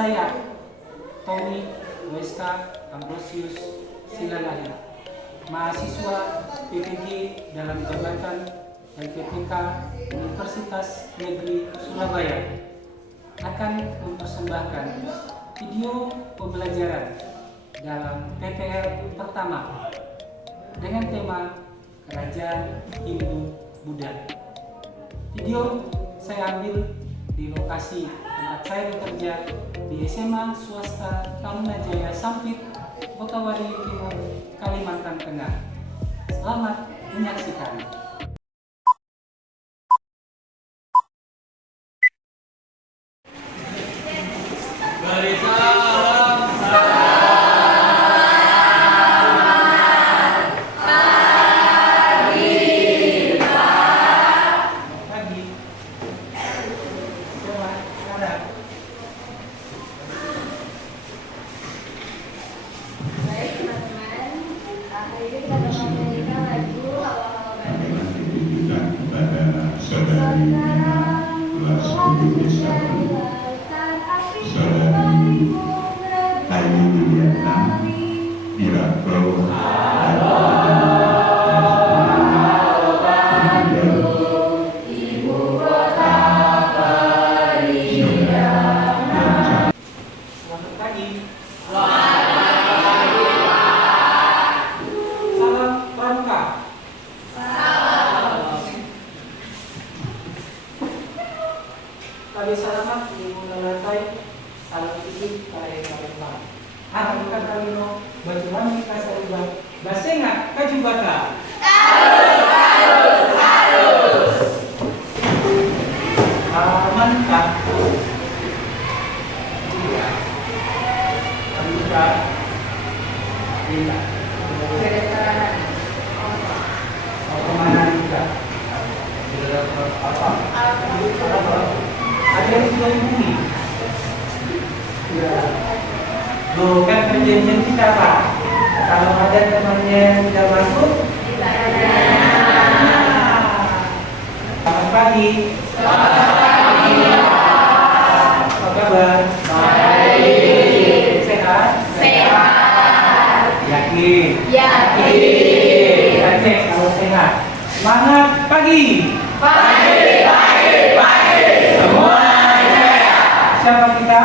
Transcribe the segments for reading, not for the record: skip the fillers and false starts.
Saya, Tony Weska Ambrosius Silalahir, mahasiswa PPG dalam jabatan LPPK Universitas Negeri Surabaya, akan mempersembahkan video pembelajaran dalam PTR pertama dengan tema Kerajaan Hindu Buddha. Video saya ambil di lokasi tempat saya bekerja di SMA Swasta Tarunajaya Sampit, Kota Waringin Timur, Kalimantan Tengah. Selamat menyaksikan. Kali salamat di lantai salam isi kare kare. Bukan kalino bajuan kita sarubah. Basenga kajubata. Harus. Mantap. Iya. Kita. Iya. Kemana juga? Apa? Ada yang sudah bumi. Ya. Loh, kan perjanjian kita Pak. Kalau ada temannya yang tidak masuk, selamat pagi. Selamat pagi. Apa kabar? Baik. Sehat? Sehat. Yakin? Yakin. Kita cek kalau sehat. Semangat pagi. Pagi. Siapa kita?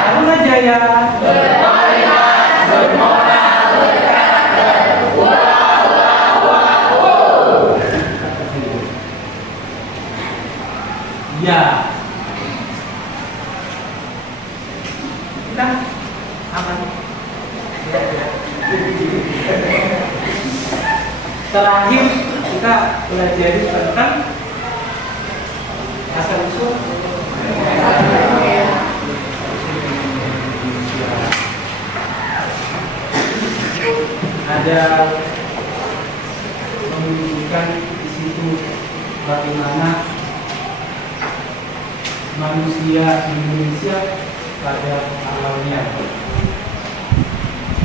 Tarunajaya. Berkualitas, bermoral, berkarakter. Wow. Ya. Kita aman. Terakhir kita pelajari tentang asal usul ada menunjukkan di situ bagaimana manusia Indonesia pada awalnya.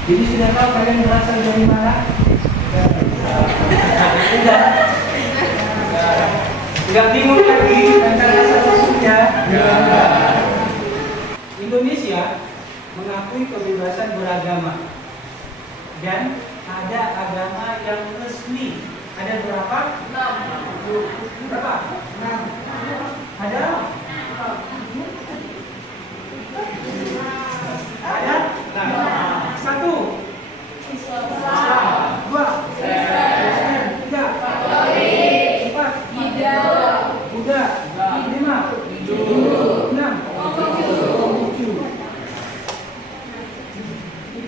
Jadi sudah tahu kalian berasal dari mana? Tidak bingung lagi tentang asal usulnya. Indonesia mengakui kebebasan beragama dan ada agama yang resmi. Ada berapa? 6. Berapa? 6. Ada? Ada? 1. Islam. 2. Kristen. 3. Katolik. 4. Buddha. 5. Hindu. 6. Konghucu.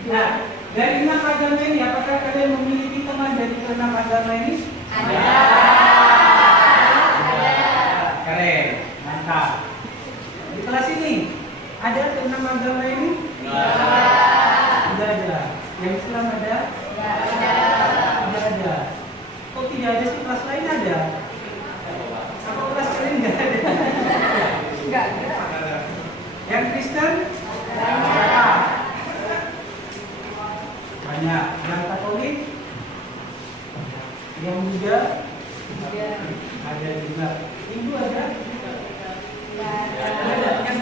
Nah, dari 6 agama ini, apakah kalian memiliki teman dari 6 agama ini? Ada. Keren, mantap. Di kelas ini ada 6 agama ini? Tidak ada. Yang Islam ada? Tidak ada. Kok tidak ada sih? Kelas lain ada? Apa kelas lain nggak ada? Nggak ada. Yang Kristen? Banyak. Yang Katolik? Yang Buddha? Ada juga. Hindu ada? Ada. Yang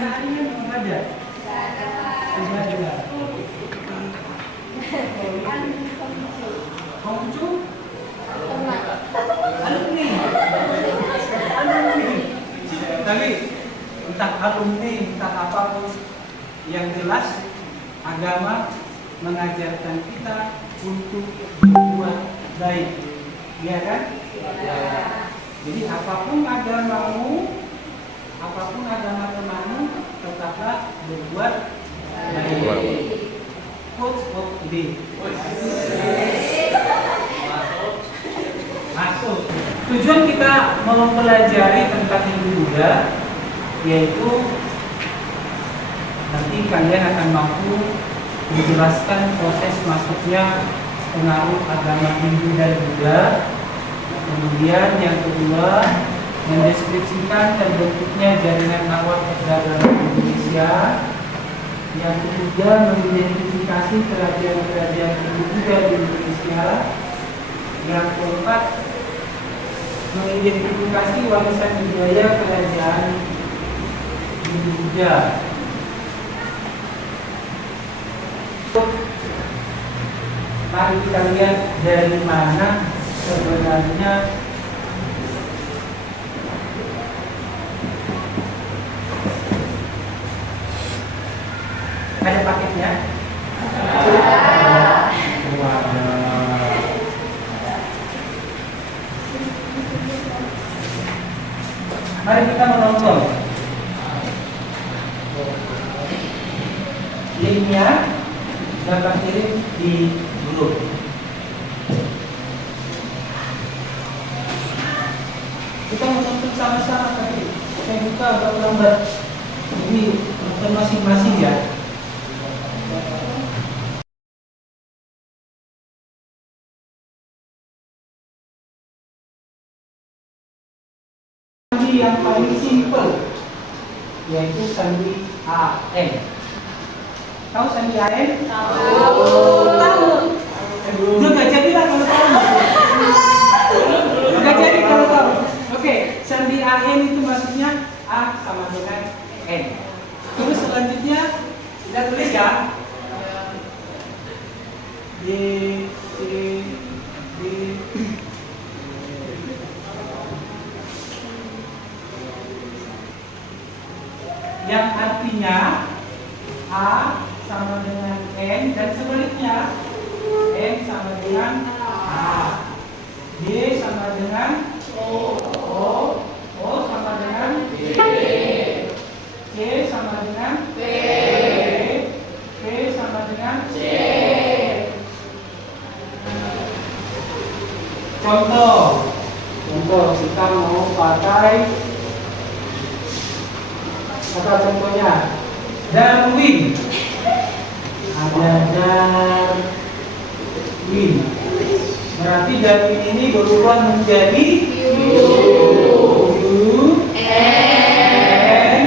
alumni, entah apapun, yang jelas agama mengajarkan kita untuk berbuat baik, ya kan? Ya. Jadi apapun agamamu, apapun agama temanmu, tetaplah berbuat baik. Quotes of the day. Masuk. Tujuan kita mempelajari tentang Hindu Buddha yaitu nanti kalian akan mampu menjelaskan proses masuknya pengaruh agama Hindu dan Buddha. Kemudian yang kedua, mendeskripsikan terbentuknya jaringan nawar perdagangan Indonesia. Yang ketiga, mengidentifikasi kerajaan-kerajaan Hindu Buddha di Indonesia. Yang keempat, mengidentifikasi warisan budaya kerajaan Hindu Buddha. Mari kita lihat dari mana sebenarnya ada paketnya. Mari kita menonton linknya dapat kirim di grup. Kita menonton sama-sama tadi. Saya buka agak lambat. Ini nonton masing-masing ya. Sandi yang paling simple yaitu sandi AN. Tahu sandi AN? Tahu. Udah gak jadi lah kalau tahu. Gak jadi kalau tahu. Oke, sandi AN itu maksudnya A sama dengan N. Terus selanjutnya kita tulis ya. D, C, D. Yang artinya A sama dengan N dan sebaliknya N sama dengan A, D sama dengan O, O sama dengan B, C sama dengan P, P sama dengan C. Contoh kita mau pakai apa contohnya? Darwin. Ada Darwin. Berarti Darwin ini berubah menjadi U, N,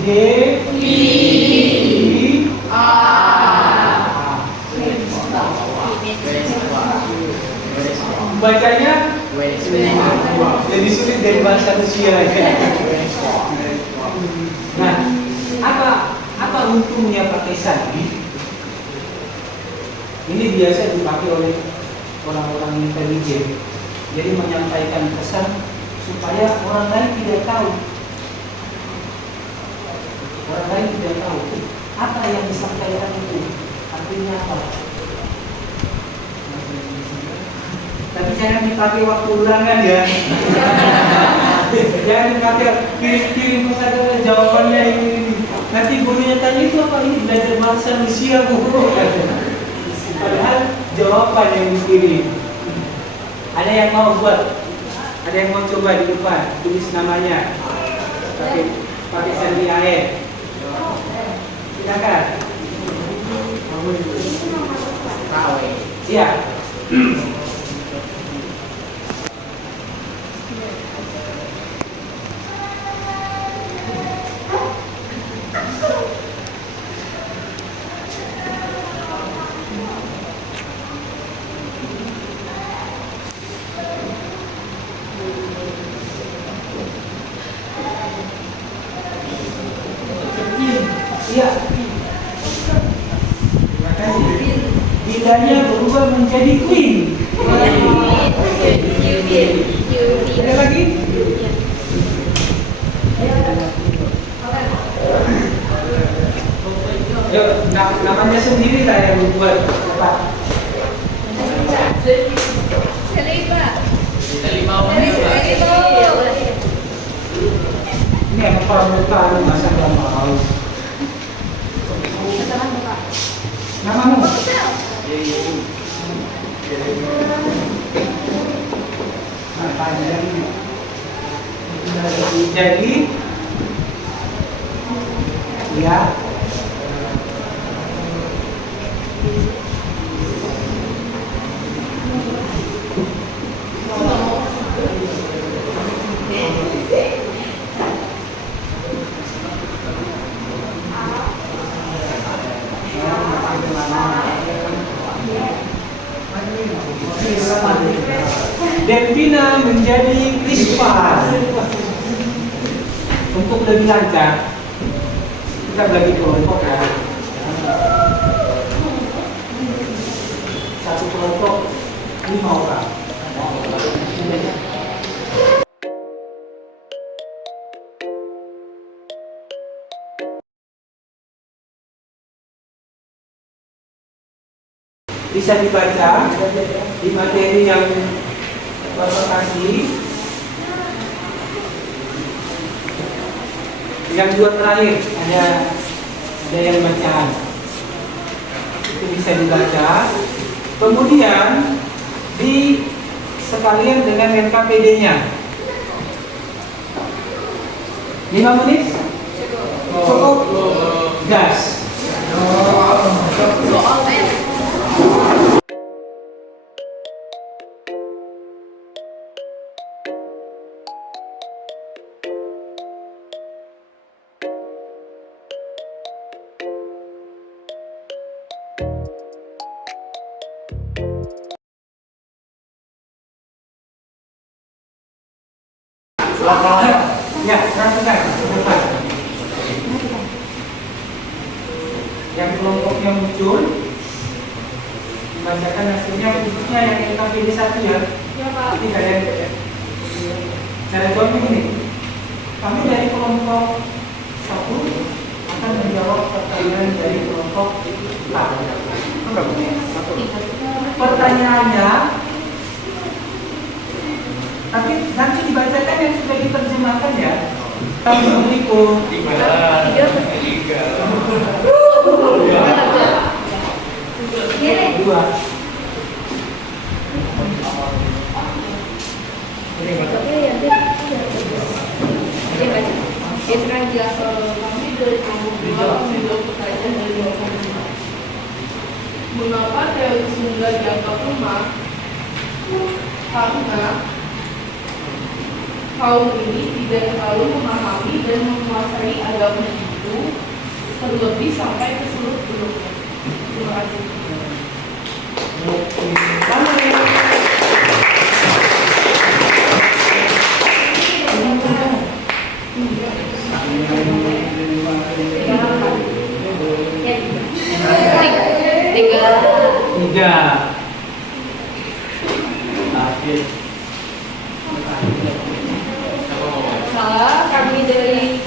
J, bacanya jadi sulit dari bahasa Rusia. Nah, apa untungnya pakai sandi? Ini biasa dipakai oleh orang-orang intelijen. Jadi menyampaikan pesan supaya orang lain tidak tahu. Orang lain tidak tahu apa yang disampaikan itu artinya apa. Tapi jangan dipakai waktu ulangan ya. Jangan dipakai kirim saja jawabannya ini. Nanti gurunya tanya itu apa ini belajar bahasa Rusia guru. Padahal jawaban yang dikirim. Ada yang mau buat? Ada yang mau coba di depan tulis namanya. Pakai sandi AN. Silakan. Iya. Iya. Terima kasih. Bidanya berubah menjadi queen. Yuk, namanya sendiri lah yang buat. Cepat. Selima. Ini yang pramuka masa nggak mau. Namamu? Jadi, ya. Delvina menjadi Krispa. Untuk lebih lancar, kita bagi kelompok ya. Satu kelompok 5 orang. Bisa dibaca di materi yang Bapak kasih. Yang dua terakhir ada yang bacaan. Itu bisa dibaca. Kemudian di sekalian dengan NKPD-nya. 5 menit? Cukup? Gas. Ya, perhatikan depan. Yang kelompoknya muncul, dibacakan hasilnya, khususnya yang LKPD 1 ya. Ya, Pak. Jadi kalian cara jawab begini. Kami dari kelompok 1 akan menjawab pertanyaan dari kelompok 4. Pertanyaannya, tapi nanti dibacakan yang sudah diterjemahkan ya. Assalamualaikum. Dua. Mengapa teori singular dianggap lemah? Karena kaum ini tidak terlalu memahami dan menguasai agama itu terlebih sampai ke seluruh dunia. Terima kasih. Tiga. Salah, kami dari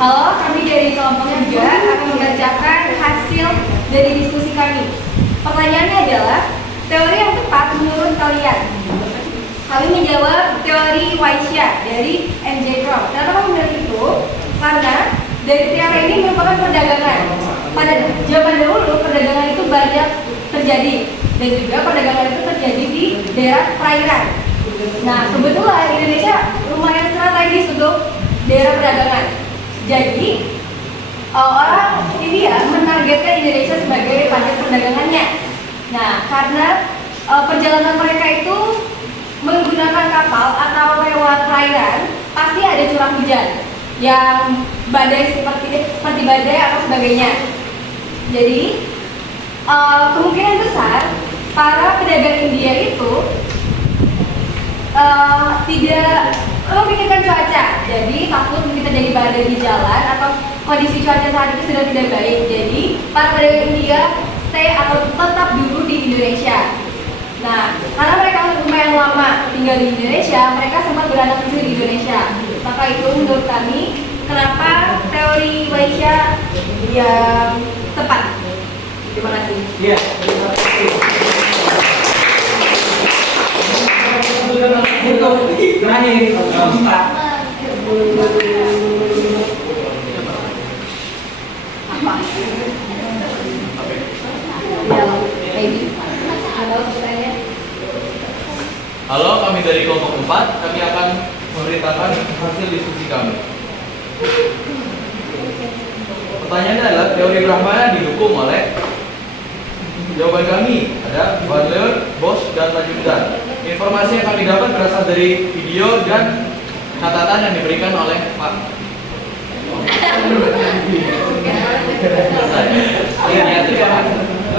Halo, kami dari kelompok 3 akan membacakan hasil dari diskusi kami. Pertanyaannya adalah, teori yang tepat menurut kalian? Kami menjawab teori Waisya dari MJ Crom. Kenapa kami memilih itu? Karena dari teori ini merupakan perdagangan. Pada zaman dahulu, perdagangan itu banyak terjadi. Dan juga perdagangan itu terjadi di daerah perairan. Nah, kebetulan Indonesia lumayan strategis untuk daerah perdagangan. Jadi, orang India menargetkan Indonesia sebagai target perdagangannya. Nah, karena perjalanan mereka itu menggunakan kapal atau lewat perairan, pasti ada curah hujan yang badai seperti badai atau sebagainya. Jadi, kemungkinan besar para pedagang India itu tidak memikirkan cuaca, jadi takut kita jadi badai di jalan atau kondisi cuaca saat itu sudah tidak baik. Jadi para pedagang India stay atau tetap dulu di Indonesia. Nah, karena mereka lumayan lama tinggal di Indonesia, mereka sempat beranak cucu di Indonesia. Maka itu menurut kami, kenapa teori Waisya yang tepat. Terima kasih. Iya, terima kasih. Untuk terakhir, keempat. Apa? Ya, Edi. Halo, pertanyaan. Halo, kami dari kelompok 4, kami akan memberitakan hasil diskusi kami. Pertanyaannya adalah teori Brahmana didukung oleh jawaban kami ada Butler, Bosch, dan Majumdar. Informasi yang kami dapat berasal dari video dan catatan yang diberikan oleh Pak. Iya,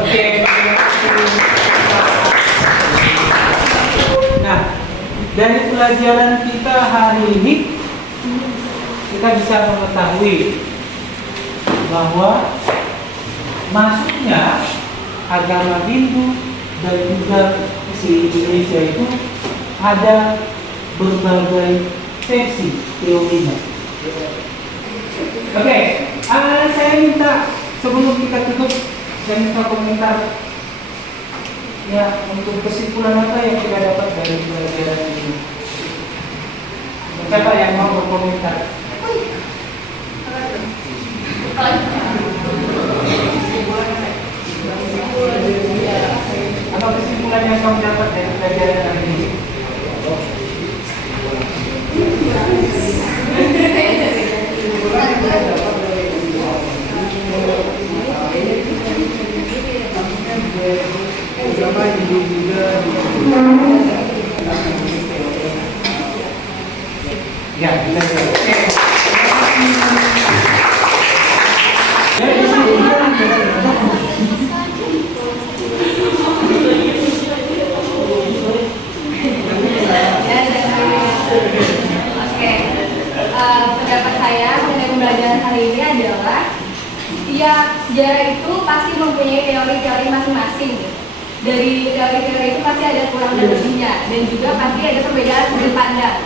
oke. Nah, dari pelajaran kita hari ini kita bisa mengetahui bahwa masuknya agama Hindu dan juga si Indonesia itu ada berbagai versi teorinya. Oke, saya minta sebelum kita tutup, saya minta komentar ya untuk kesimpulan apa yang kita dapat dari pelajaran ini. Siapa yang mau berkomentar? Apa kesimpulan yang kamu dapat dari pelajaran hari ini? Ya, kita pendapat saya mengenai pembelajaran hari ini adalah setiap sejarah itu pasti mempunyai teori-teori masing-masing. Dari teori-teori itu pasti ada kurang dan lebihnya, dan juga pasti ada perbedaan sudut pandang.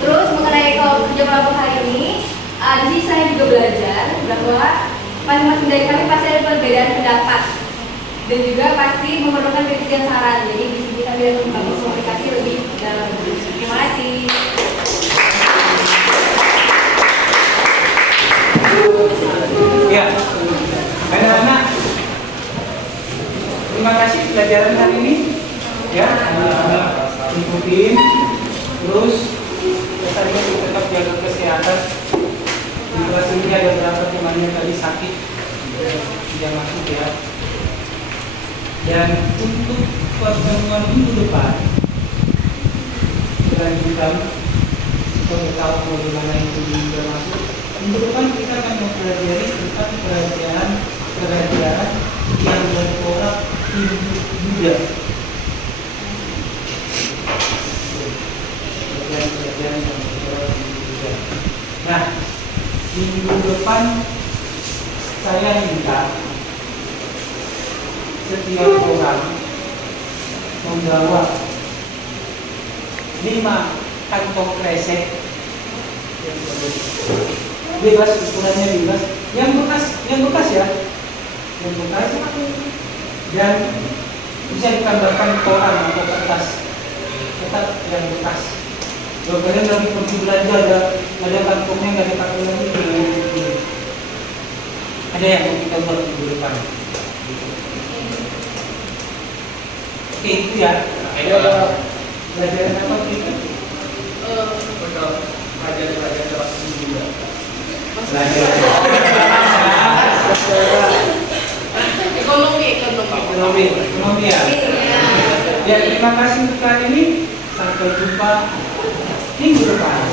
Terus mengenai kalau kerja kelompok hari ini, di sini saya juga belajar bahwa masing-masing dari kami pasti ada perbedaan pendapat, dan juga pasti memerlukan kritik dan saran. Jadi di sini kami akan membangun komunikasi lebih dalam. Terima kasih. Ya, anak-anak, terima kasih pelajaran hari ini. Ya, ikutin. Terus, pesannya tetap jaga kesehatan. Di kelas ini ada beberapa temannya tadi sakit, tidak masuk ya. Dan untuk pertemuan minggu depan, kelanjutan untuk tahu bagaimana itu juga masuk. Minggu depan kita akan mempelajari tentang kerajaan yang berporak Hindu Buddha. Kerajaan yang berporak Hindu Buddha. Nah, minggu depan saya minta setiap orang membawa 5 kantong kresek bebas, ukurannya bebas, yang bekas ya, yang bekas, dan bisa ditambahkan koran atau kertas, tetap yang bekas. Kalau kalian lagi pergi belanja ada kantongnya nggak dipakai lagi, ada yang mau kita buat minggu depan. Oke, itu ya. Ada pelajaran apa kita? Pelajaran juga. Ekonomi ya. Ya, terima kasih untuk kali ini. Sampai jumpa minggu depan.